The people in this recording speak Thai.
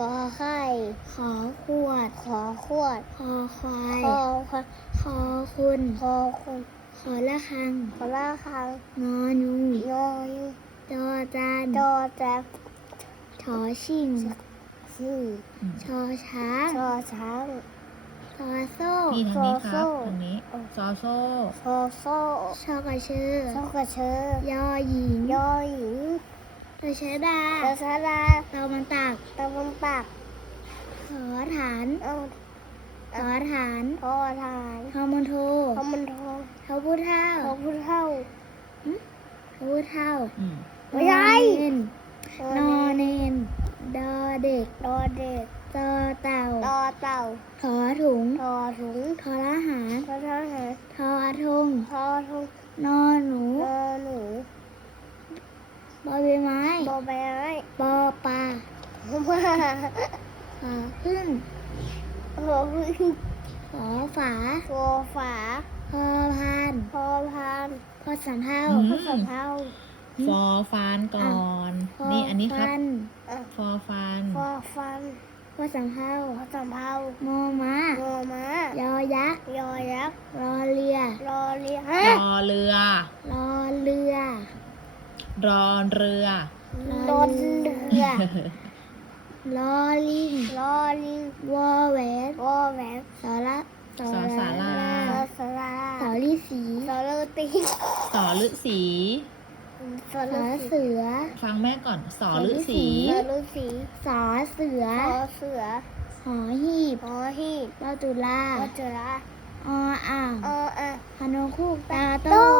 กอไข่ ขอขวด ขอขวดคอควายคอควายคอคุณคอคุณ ขอละคัง ขอละคังงอนูยอยูจอจานจอแจ๊กชอชิงชื่ออืมชอช้างชอช้างชอโซ่นี่ทางนี้คโซรับโซ่ทางนี้ซอโซ่ชอโซ่ชอกระเชอชอกระเชอยอหญิงยอหญิง ตะชะดาตะชะดาตอมันตักตะวันปากขอฐานเอาขอฐานพอทานฮอมันโทพอมันทองเท้าผู้เท่าพอผู้เท่าเท้าผู้เท่าอืมไม่ใช่นอนนอเนนดอเด็กดอเด็กตอเต่าดอเต่าถอถุงทอถุงทอละหารทอทหารทอทงทอทงนอหนูนอหนู บอใบไม้บอใบไม้ปอปลามาขอพึ่งหัวพึ่งขอฝาคอฝาพอพานพอพานพอสำเภาอืมพอสะเพราฟอฟานก่อนพอนี่อันนี้ครับฟันอะฟอฟานพอฟันพอสำเภาพอสะเพรามอม้างอม้ายอยักษ์ยอยักษ์รอเรือรอเรียฮะรอเรือรอเรือ รอเรือ รถเรือรอลิงรอลิงวอแหวนวอแหวนสอระสอสอสาราสอสลาสอลิสีสอโรตีสอฤษีสอสฤอษีเสือ ฟังแม่ก่อนสอฤษีสอฤษีสอเสือสอเสือหอหีบหอหีบรอจุฬาวัจระออ่างออะพนคูกตาโตโตโอเค